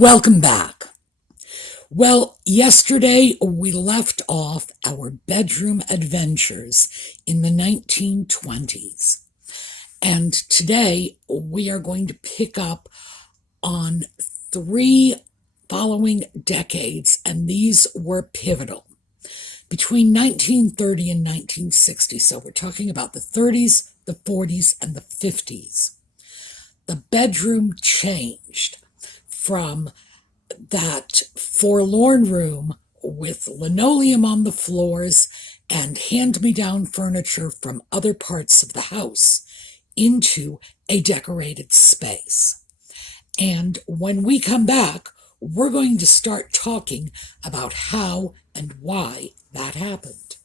Welcome back. Well, yesterday we left off our bedroom adventures in the 1920s. And today we are going to pick up on 3 following decades, and these were pivotal. Between 1930 and 1960, so we're talking about the 30s, the 40s, and the 50s. The bedroom changed from that forlorn room with linoleum on the floors and hand-me-down furniture from other parts of the house into a decorated space. And when we come back, we're going to start talking about how and why that happened.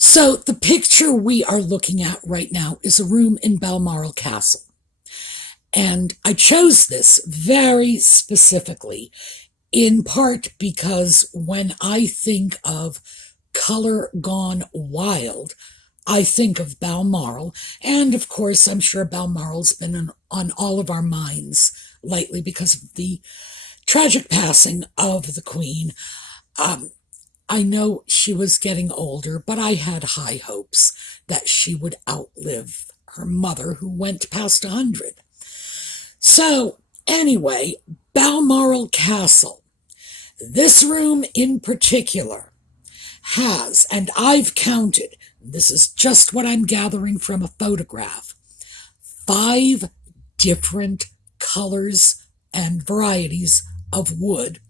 So the picture we are looking at right now is a room in Balmoral Castle. And I chose this very specifically, in part because when I think of color gone wild, I think of Balmoral. And of course, I'm sure Balmoral's been on all of our minds lately because of the tragic passing of the Queen. I know she was getting older, but I had high hopes that she would outlive her mother, who went past 100. So, anyway, Balmoral Castle. This room in particular has, and I've counted, this is just what I'm gathering from a photograph, 5 different colors and varieties of wood,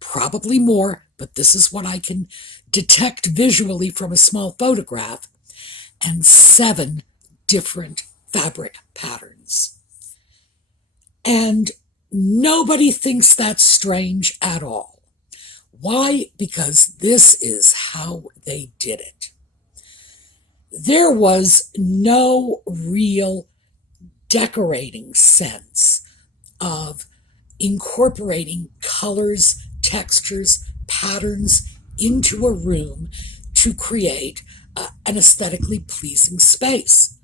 probably more, but this is what I can detect visually from a small photograph, and 7 different fabric patterns. And nobody thinks that's strange at all. Why? Because this is how they did it. There was no real decorating sense of incorporating colors, textures, patterns into a room to create an aesthetically pleasing space.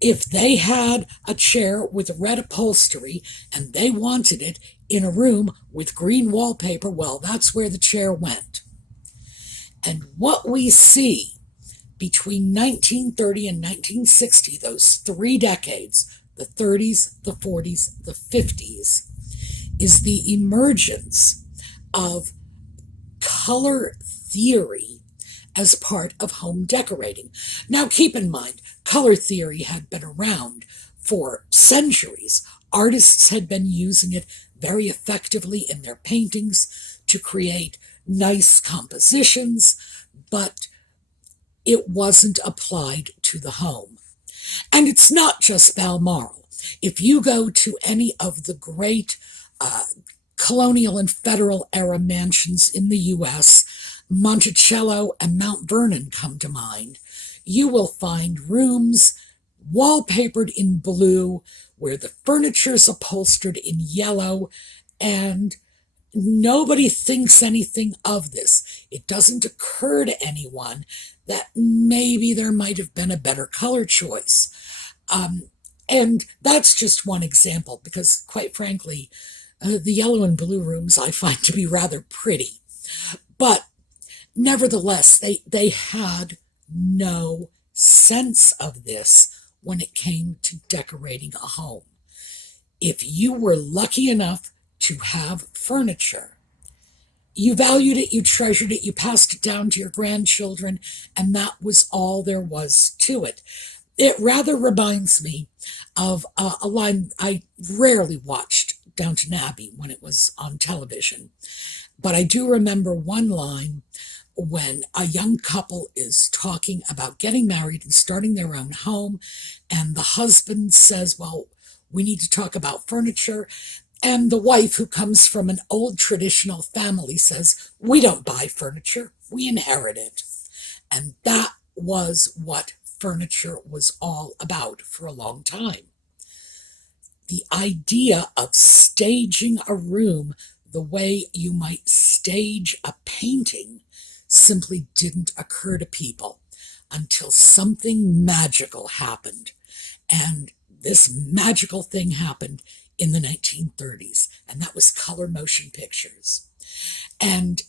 If they had a chair with red upholstery and they wanted it in a room with green wallpaper, well, that's where the chair went. And what we see between 1930 and 1960, those 3 decades, the 30s, the 40s, the 50s, is the emergence of color theory as part of home decorating. Now, keep in mind, color theory had been around for centuries. Artists had been using it very effectively in their paintings to create nice compositions, but it wasn't applied to the home. And it's not just Balmoral. If you go to any of the great colonial and federal era mansions in the U.S., Monticello and Mount Vernon come to mind, you will find rooms wallpapered in blue where the furniture's upholstered in yellow, and nobody thinks anything of this. It doesn't occur to anyone that maybe there might have been a better color choice. And that's just one example because, quite frankly, the yellow and blue rooms I find to be rather pretty. But nevertheless, they had no sense of this when it came to decorating a home. If you were lucky enough to have furniture, you valued it, you treasured it, you passed it down to your grandchildren, and that was all there was to it. It rather reminds me of a line I rarely watched Downton Abbey when it was on television. But I do remember one line when a young couple is talking about getting married and starting their own home, and the husband says, well, we need to talk about furniture. And the wife, who comes from an old traditional family, says, we don't buy furniture, we inherit it. And that was what furniture was all about for a long time. The idea of staging a room the way you might stage a painting simply didn't occur to people until something magical happened. And this magical thing happened in the 1930s, and that was color motion pictures. And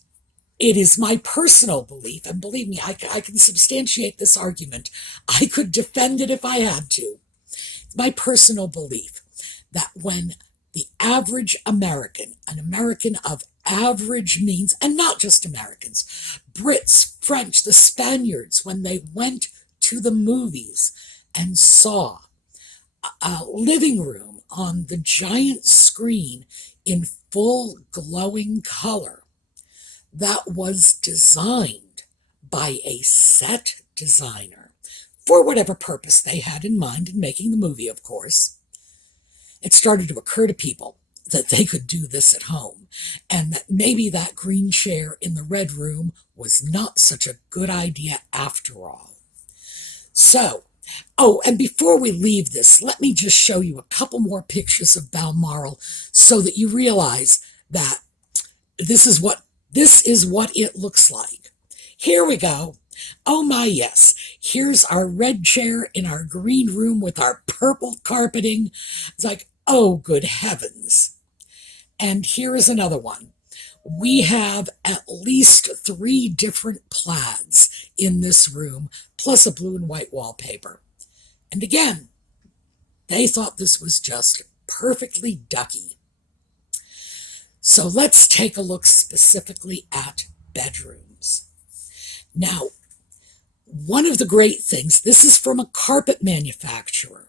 it is my personal belief, and believe me, I can substantiate this argument. I could defend it if I had to. It's my personal belief that when the average American, an American of average means, and not just Americans, Brits, French, the Spaniards, when they went to the movies and saw a living room on the giant screen in full glowing color that was designed by a set designer for whatever purpose they had in mind in making the movie, of course, it started to occur to people that they could do this at home, and that maybe that green chair in the red room was not such a good idea after all. So, oh, and before we leave this, let me just show you a couple more pictures of Balmoral so that you realize that this is what it looks like. Here we go. Oh my, yes. Here's our red chair in our green room with our purple carpeting. It's like, oh, good heavens. And here is another one. We have at least 3 different plaids in this room, plus a blue and white wallpaper. And again, they thought this was just perfectly ducky. So let's take a look specifically at bedrooms. Now, one of the great things, this is from a carpet manufacturer.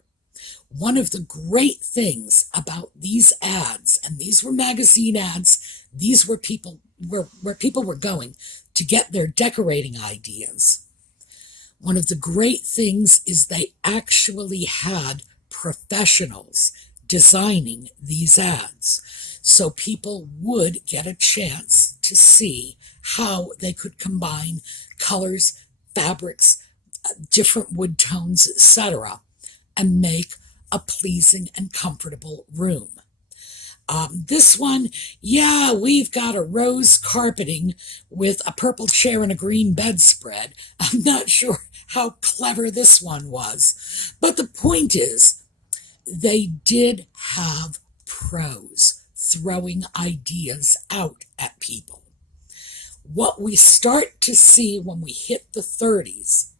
One of the great things about these ads, and these were magazine ads, these were where people were going to get their decorating ideas. One of the great things is they actually had professionals designing these ads. So people would get a chance to see how they could combine colors, fabrics, different wood tones, etc., and make a pleasing and comfortable room. This one, yeah, we've got a rose carpeting with a purple chair and a green bedspread. I'm not sure how clever this one was. But the point is, they did have pros throwing ideas out at people. What we start to see when we hit the 30s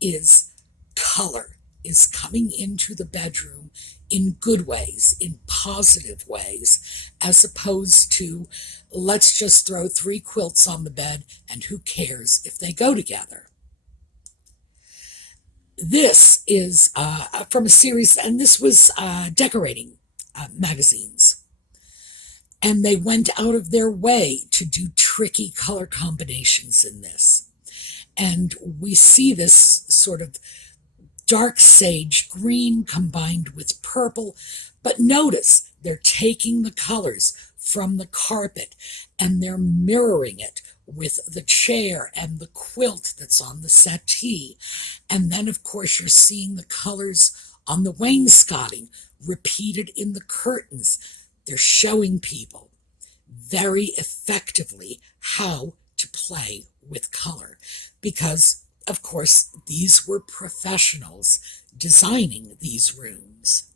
is color is coming into the bedroom in good ways, in positive ways, as opposed to let's just throw 3 quilts on the bed and who cares if they go together. This is from a series, and this was decorating magazines. And they went out of their way to do tricky color combinations in this. And we see this sort of dark sage green combined with purple. But notice they're taking the colors from the carpet and they're mirroring it with the chair and the quilt that's on the settee. And then, of course, you're seeing the colors on the wainscoting repeated in the curtains. They're showing people very effectively how to play with color because, of course, these were professionals designing these rooms.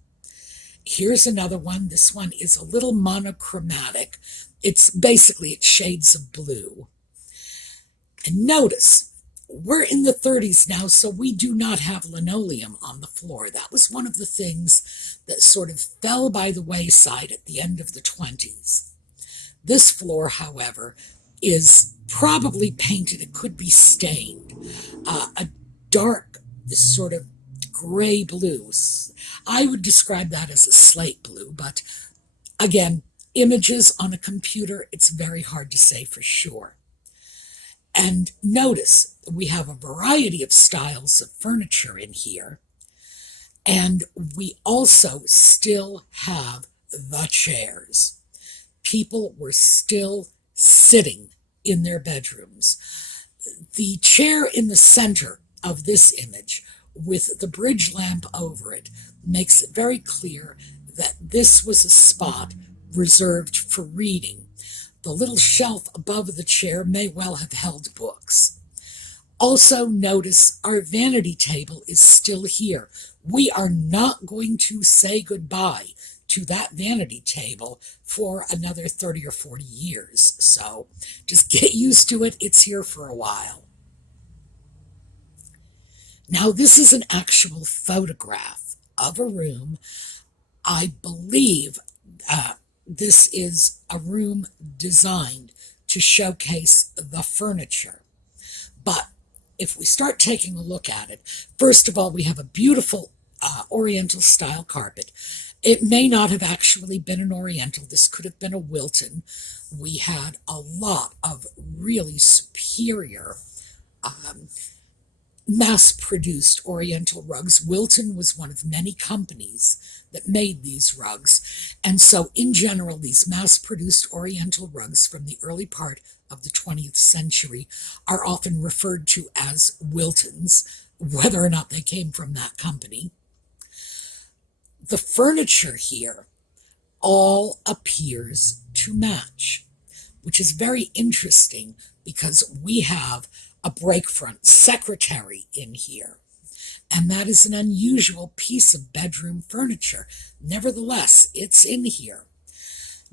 Here's another one. This one is a little monochromatic. It's shades of blue. And notice, we're in the 30s now, so we do not have linoleum on the floor. That was one of the things that sort of fell by the wayside at the end of the 20s. This floor, however, is probably painted. It could be stained. A dark sort of gray blue. I would describe that as a slate blue, but again, images on a computer, it's very hard to say for sure. And notice we have a variety of styles of furniture in here. And we also still have the chairs. People were still sitting in their bedrooms. The chair in the center of this image with the bridge lamp over it makes it very clear that this was a spot reserved for reading. The little shelf above the chair may well have held books. Also notice our vanity table is still here. We are not going to say goodbye to that vanity table for another 30 or 40 years. So just get used to it. It's here for a while. Now this is an actual photograph of a room. I believe this is a room designed to showcase the furniture. But if we start taking a look at it, first of all, we have a beautiful Oriental style carpet. It may not have actually been an Oriental. This could have been a Wilton. We had a lot of really superior mass-produced Oriental rugs. Wilton was one of many companies that made these rugs. And so in general, these mass-produced Oriental rugs from the early part of the 20th century are often referred to as Wiltons, whether or not they came from that company. The furniture here all appears to match, which is very interesting because we have a breakfront secretary in here, and that is an unusual piece of bedroom furniture. Nevertheless, it's in here.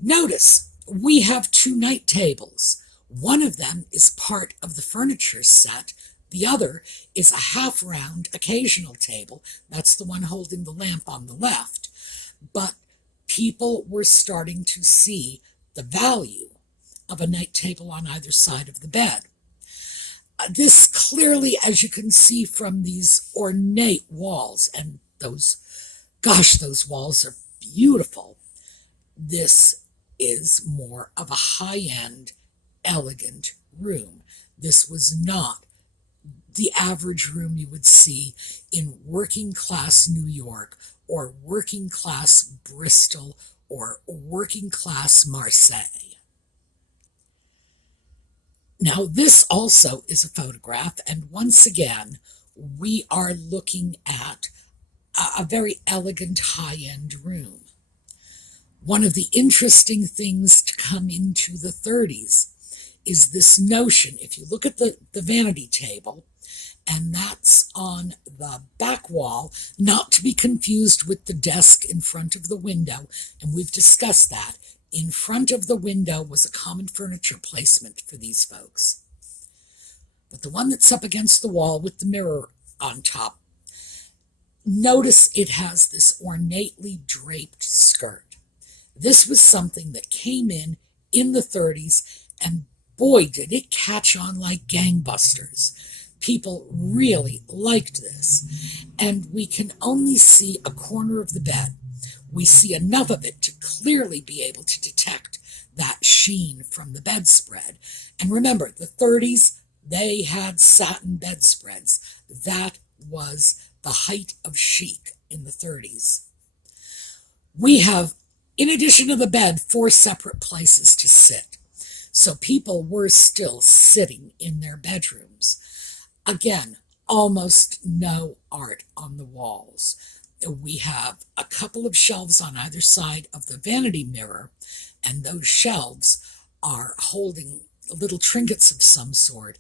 Notice we have two night tables. One of them is part of the furniture set. The other is a half-round occasional table. That's the one holding the lamp on the left. But people were starting to see the value of a night table on either side of the bed. This clearly, as you can see from these ornate walls, and those walls are beautiful. This is more of a high-end, elegant room. This was not the average room you would see in working-class New York or working-class Bristol or working-class Marseille. Now, this also is a photograph, and once again, we are looking at a very elegant high-end room. One of the interesting things to come into the 30s is this notion. If you look at the vanity table, and that's on the back wall, not to be confused with the desk in front of the window, and we've discussed that. In front of the window was a common furniture placement for these folks. But the one that's up against the wall with the mirror on top, notice it has this ornately draped skirt. This was something that came in the 30s, and boy, did it catch on like gangbusters. People really liked this. And we can only see a corner of the bed. We see enough of it to clearly be able to detect that sheen from the bedspread. And remember, the 30s, they had satin bedspreads. That was the height of chic in the 30s. We have, in addition to the bed, 4 separate places to sit. So people were still sitting in their bedrooms. Again, almost no art on the walls. We have a couple of shelves on either side of the vanity mirror, and those shelves are holding little trinkets of some sort,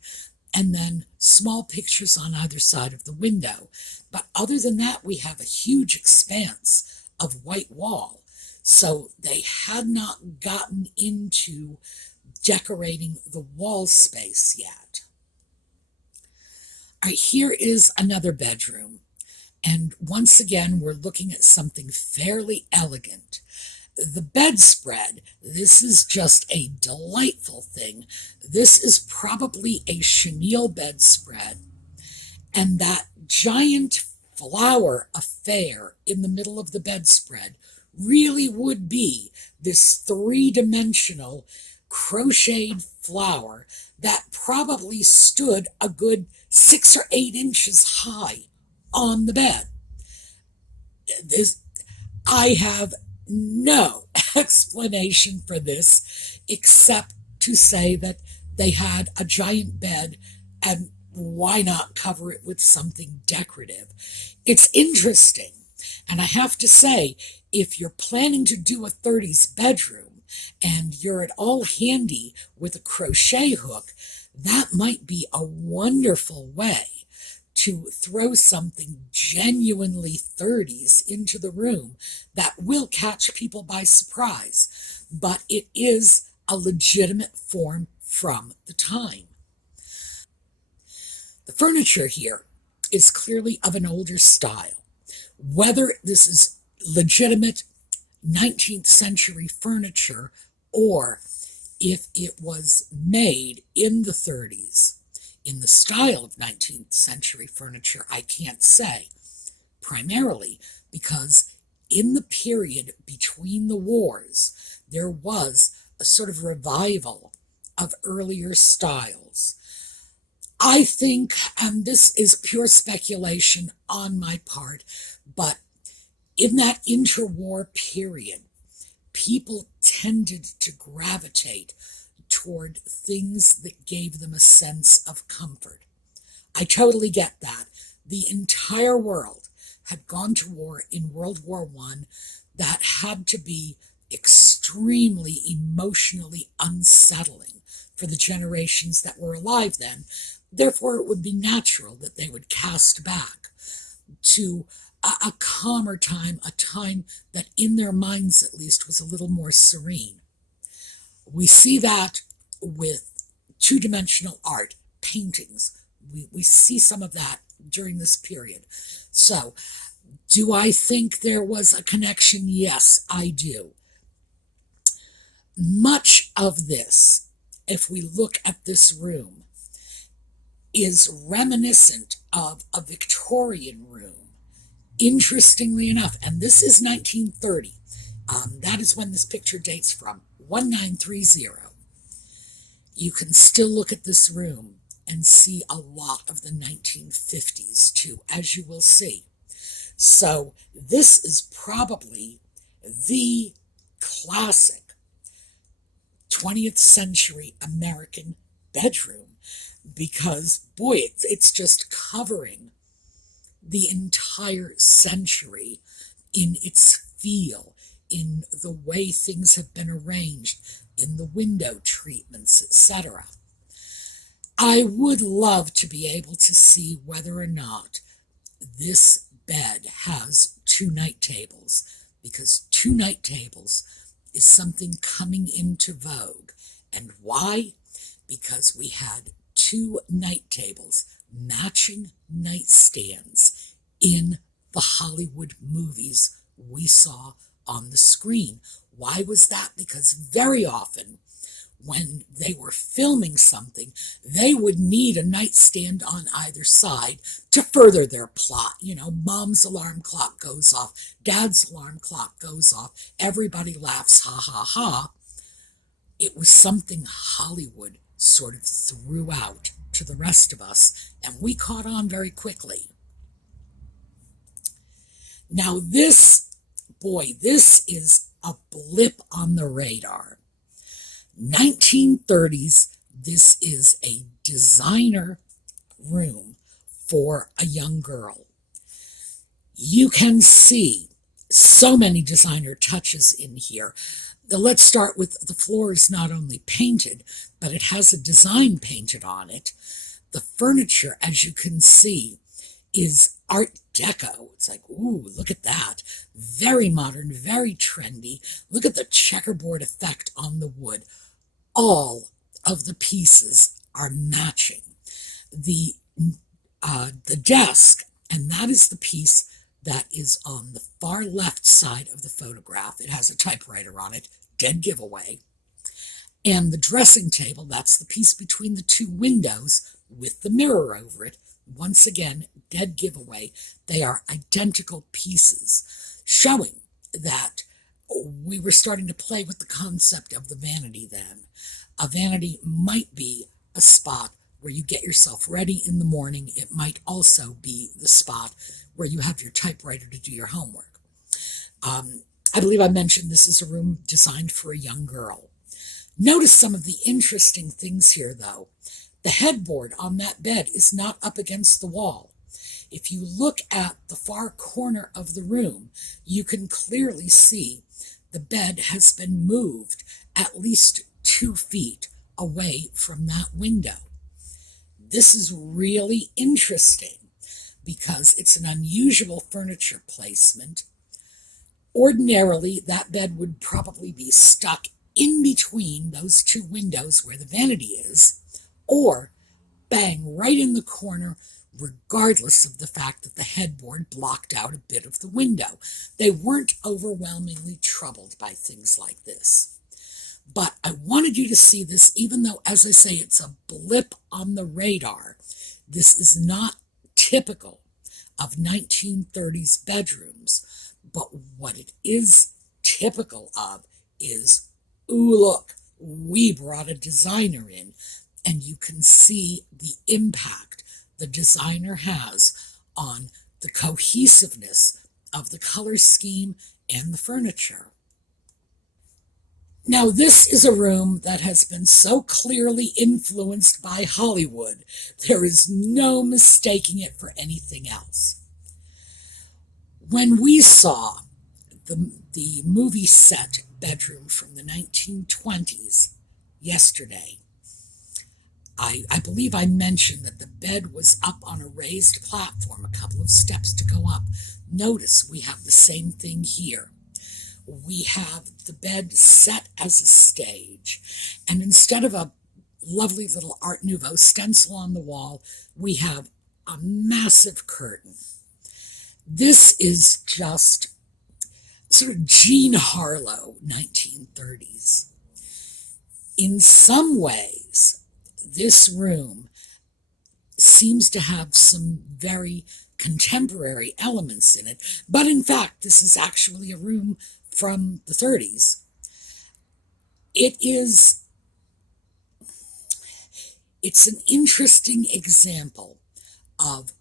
and then small pictures on either side of the window. But other than that, we have a huge expanse of white wall. So they had not gotten into decorating the wall space yet. All right, here is another bedroom. And once again, we're looking at something fairly elegant. The bedspread, this is just a delightful thing. This is probably a chenille bedspread. And that giant flower affair in the middle of the bedspread really would be this 3-dimensional crocheted flower that probably stood a good 6 or 8 inches high on the bed. I have no explanation for this except to say that they had a giant bed, and why not cover it with something decorative? It's interesting. And I have to say, if you're planning to do a 30s bedroom and you're at all handy with a crochet hook, that might be a wonderful way to throw something genuinely 30s into the room that will catch people by surprise. But it is a legitimate form from the time. The furniture here is clearly of an older style. Whether this is legitimate 19th century furniture or if it was made in the 30s in the style of 19th century furniture, I can't say. Primarily because in the period between the wars, there was a sort of revival of earlier styles. I think, and this is pure speculation on my part, but in that interwar period, people tended to gravitate toward things that gave them a sense of comfort. I totally get that. The entire world had gone to war in World War I that had to be extremely emotionally unsettling for the generations that were alive then. Therefore, it would be natural that they would cast back to a calmer time, a time that in their minds at least was a little more serene. We see that with two-dimensional art, paintings. We see some of that during this period. So, do I think there was a connection? Yes, I do. Much of this, if we look at this room, is reminiscent of a Victorian room. Interestingly enough, and this is 1930. That is when this picture dates from, 1930. You can still look at this room and see a lot of the 1950s too, as you will see. So this is probably the classic 20th century American bedroom because, boy, it's just covering the entire century in its feel, in the way things have been arranged, in the window treatments, etc. I would love to be able to see whether or not this bed has two night tables, because two night tables is something coming into vogue. And why? Because we had two night tables, matching nightstands in the Hollywood movies we saw on the screen. Why was that? Because very often when they were filming something, they would need a nightstand on either side to further their plot. You know, mom's alarm clock goes off, dad's alarm clock goes off, everybody laughs, ha ha ha. It was something Hollywood sort of threw out to the rest of us, and we caught on very quickly. Now this is a blip on the radar. 1930s, this is a designer room for a young girl. You can see so many designer touches in here. Let's start with the floor is not only painted, but it has a design painted on it. The furniture, as you can see, is Art Deco. It's like, ooh, look at that. Very modern, very trendy. Look at the checkerboard effect on the wood. All of the pieces are matching. The desk, and that is the piece that is on the far left side of the photograph. It has a typewriter on it, dead giveaway. And the dressing table, that's the piece between the two windows with the mirror over it. Once again, dead giveaway. They are identical pieces, showing that we were starting to play with the concept of the vanity then. A vanity might be a spot where you get yourself ready in the morning. It might also be the spot where you have your typewriter to do your homework. I believe I mentioned this is a room designed for a young girl. Notice some of the interesting things here, though. The headboard on that bed is not up against the wall. If you look at the far corner of the room, you can clearly see the bed has been moved at least 2 feet away from that window. This is really interesting because it's an unusual furniture placement. Ordinarily, that bed would probably be stuck in between those 2 windows where the vanity is, or bang right in the corner, regardless of the fact that the headboard blocked out a bit of the window. They weren't overwhelmingly troubled by things like this. But I wanted you to see this, even though, as I say, it's a blip on the radar. This is not typical of 1930s bedrooms, but what it is typical of is, ooh, look, we brought a designer in, and you can see the impact the designer has on the cohesiveness of the color scheme and the furniture. Now, this is a room that has been so clearly influenced by Hollywood, there is no mistaking it for anything else. When we saw the movie set bedroom from the 1920s yesterday, I believe I mentioned that the bed was up on a raised platform, a couple of steps to go up. Notice we have the same thing here. We have the bed set as a stage, and instead of a lovely little Art Nouveau stencil on the wall, we have a massive curtain. This is just sort of Jean Harlow 1930s. In some ways, this room seems to have some very contemporary elements in it, but in fact, this is actually a room from the 30s. It's an interesting example of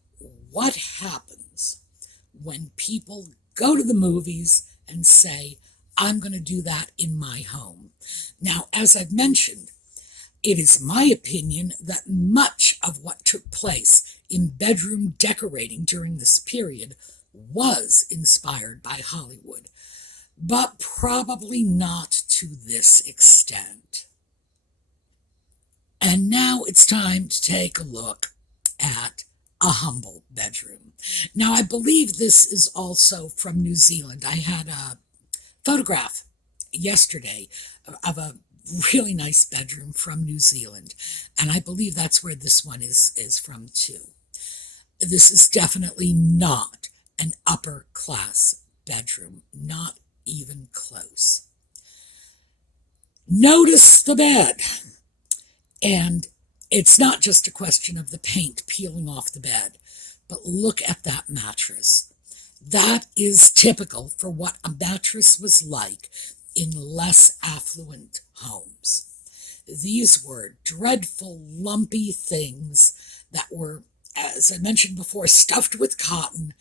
what happens when people go to the movies and say, I'm going to do that in my home. Now, as I've mentioned, it is my opinion that much of what took place in bedroom decorating during this period was inspired by Hollywood, but probably not to this extent. And now it's time to take a look at a humble bedroom. Now, I believe this is also from New Zealand. I had a photograph yesterday of a really nice bedroom from New Zealand, and I believe that's where this one is from too. This is definitely not an upper class bedroom, not even close. Notice the bed, and it's not just a question of the paint peeling off the bed, but look at that mattress. That is typical for what a mattress was like in less affluent homes. These were dreadful, lumpy things that were, as I mentioned before, stuffed with cotton,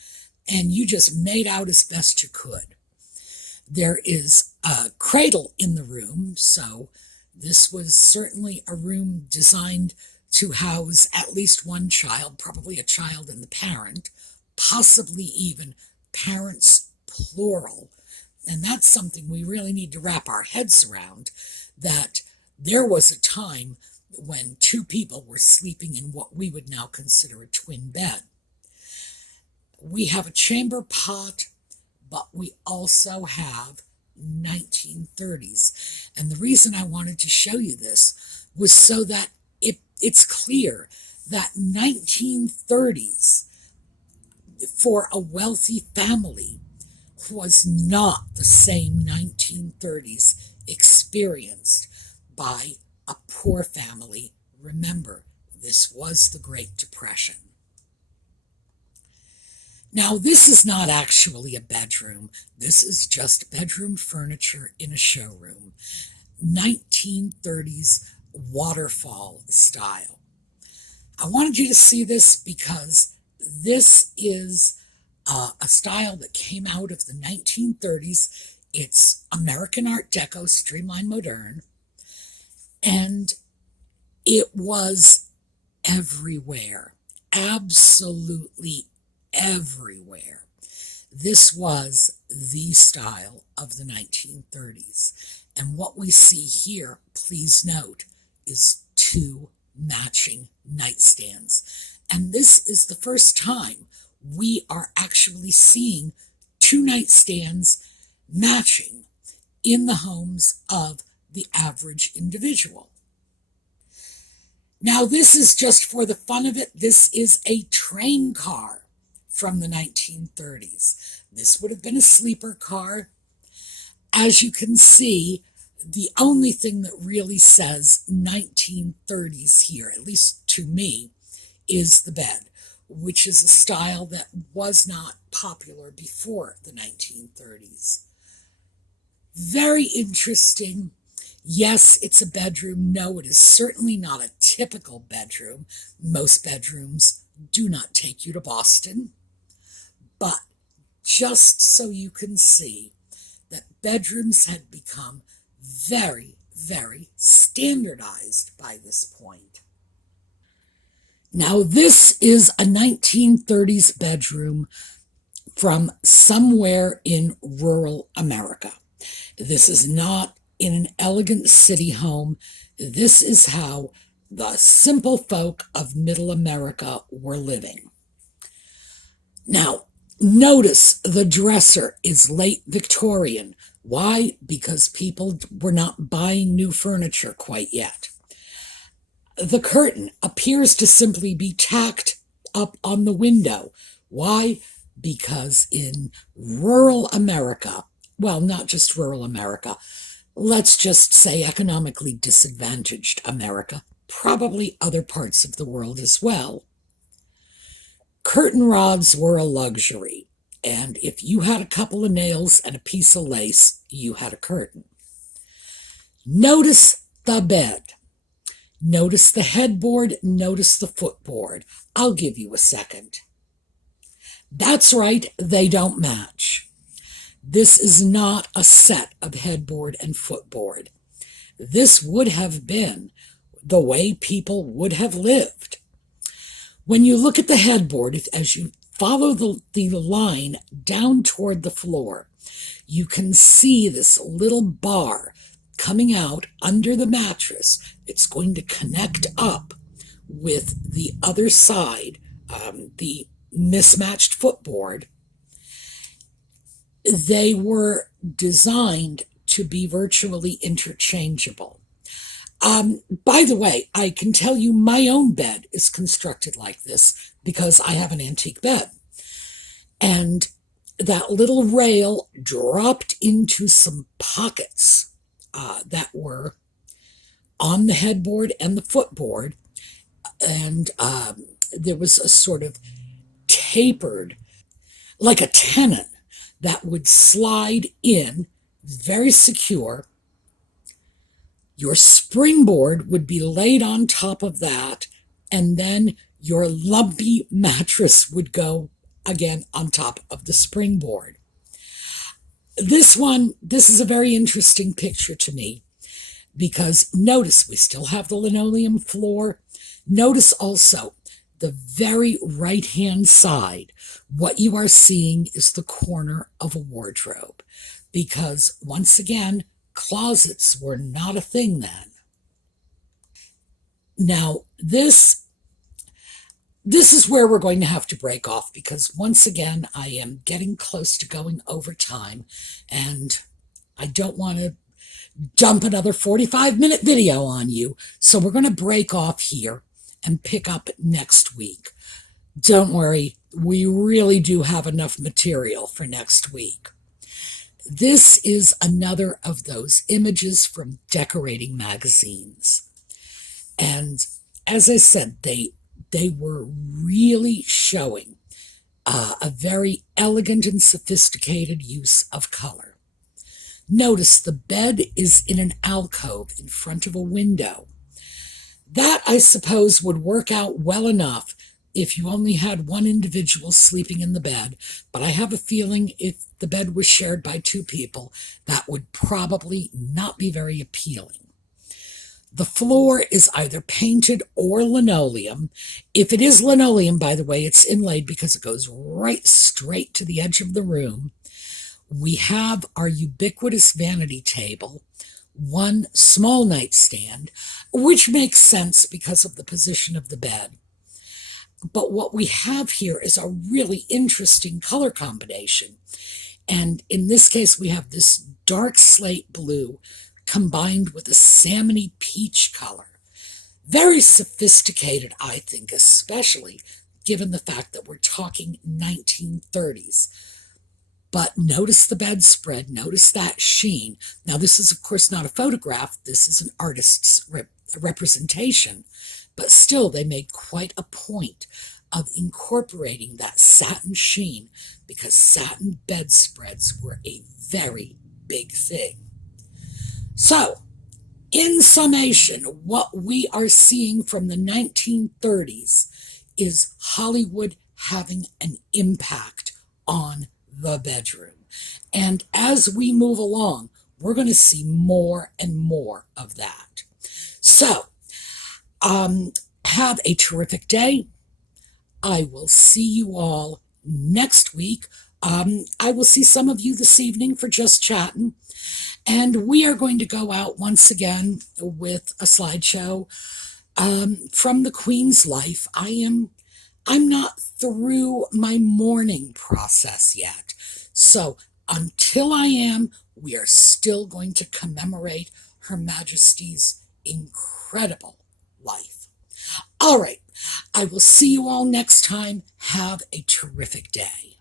and you just made out as best you could. There is a cradle in the room, so this was certainly a room designed to house at least one child, probably a child and the parent, possibly even parents plural. And that's something we really need to wrap our heads around, that there was a time when 2 people were sleeping in what we would now consider a twin bed. We have a chamber pot, but we also have 1930s. And the reason I wanted to show you this was so that it's clear that 1930s for a wealthy family was not the same 1930s experienced by a poor family. Remember, this was the Great Depression. Now, this is not actually a bedroom. This is just bedroom furniture in a showroom. 1930s waterfall style. I wanted you to see this because this is a style that came out of the 1930s. It's American Art Deco, streamlined modern, and it was everywhere, absolutely everywhere. This was the style of the 1930s. And what we see here, please note, is two matching nightstands. And this is the first time we are actually seeing two nightstands matching in the homes of the average individual. Now, this is just for the fun of it. This is a train car from the 1930s. This would have been a sleeper car. As you can see, the only thing that really says 1930s here, at least to me, is the bed, which is a style that was not popular before the 1930s. Very interesting. Yes, it's a bedroom. No, it is certainly not a typical bedroom. Most bedrooms do not take you to Boston. But just so you can see that bedrooms had become very, very standardized by this point. Now, this is a 1930s bedroom from somewhere in rural America. This is not in an elegant city home. This is how the simple folk of middle America were living. Now, notice the dresser is late Victorian. Why? Because people were not buying new furniture quite yet. The curtain appears to simply be tacked up on the window. Why? Because in rural America, well, not just rural America, let's just say economically disadvantaged America, probably other parts of the world as well, curtain rods were a luxury. And if you had a couple of nails and a piece of lace, you had a curtain. Notice the bed. Notice the headboard. Notice the footboard. I'll give you a second. That's right, they don't match. This is not a set of headboard and footboard. This would have been the way people would have lived. When you look at the headboard, as you follow the line down toward the floor, you can see this little bar coming out under the mattress. It's going to connect up with the other side, the mismatched footboard. They were designed to be virtually interchangeable. By the way, I can tell you my own bed is constructed like this because I have an antique bed. And that little rail dropped into some pockets that were on the headboard and the footboard. And there was a sort of tapered, like a tenon, that would slide in, very secure. Your springboard would be laid on top of that, and then your lumpy mattress would go again on top of the springboard. This is a very interesting picture to me, because notice we still have the linoleum floor. Notice also the very right-hand side. What you are seeing is the corner of a wardrobe, because once again, closets were not a thing then. Now, this is where we're going to have to break off, because once again, I am getting close to going over time, and I don't want to dump another 45-minute video on you. So we're going to break off here and pick up next week. Don't worry, we really do have enough material for next week. This is another of those images from decorating magazines. And as I said, they were really showing a very elegant and sophisticated use of color. Notice the bed is in an alcove in front of a window. That, I suppose, would work out well enough if you only had one individual sleeping in the bed, but I have a feeling if the bed was shared by two people, that would probably not be very appealing. The floor is either painted or linoleum. If it is linoleum, by the way, it's inlaid because it goes right straight to the edge of the room. We have our ubiquitous vanity table, one small nightstand, which makes sense because of the position of the bed. But what we have here is a really interesting color combination. And in this case, we have this dark slate blue combined with a salmony peach color. Very sophisticated, I think, especially given the fact that we're talking 1930s. But notice the bedspread, notice that sheen. Now, this is, of course, not a photograph. This is an artist's representation. But still, they made quite a point of incorporating that satin sheen because satin bedspreads were a very big thing. So, in summation, what we are seeing from the 1930s is Hollywood having an impact on the bedroom. And as we move along, we're going to see more and more of that. So, have a terrific day. I will see you all next week. I will see some of you this evening for Just Chatting. And we are going to go out once again with a slideshow from the Queen's life. I'm not through my mourning process yet. So until I am, we are still going to commemorate Her Majesty's incredible life. All right. I will see you all next time. Have a terrific day.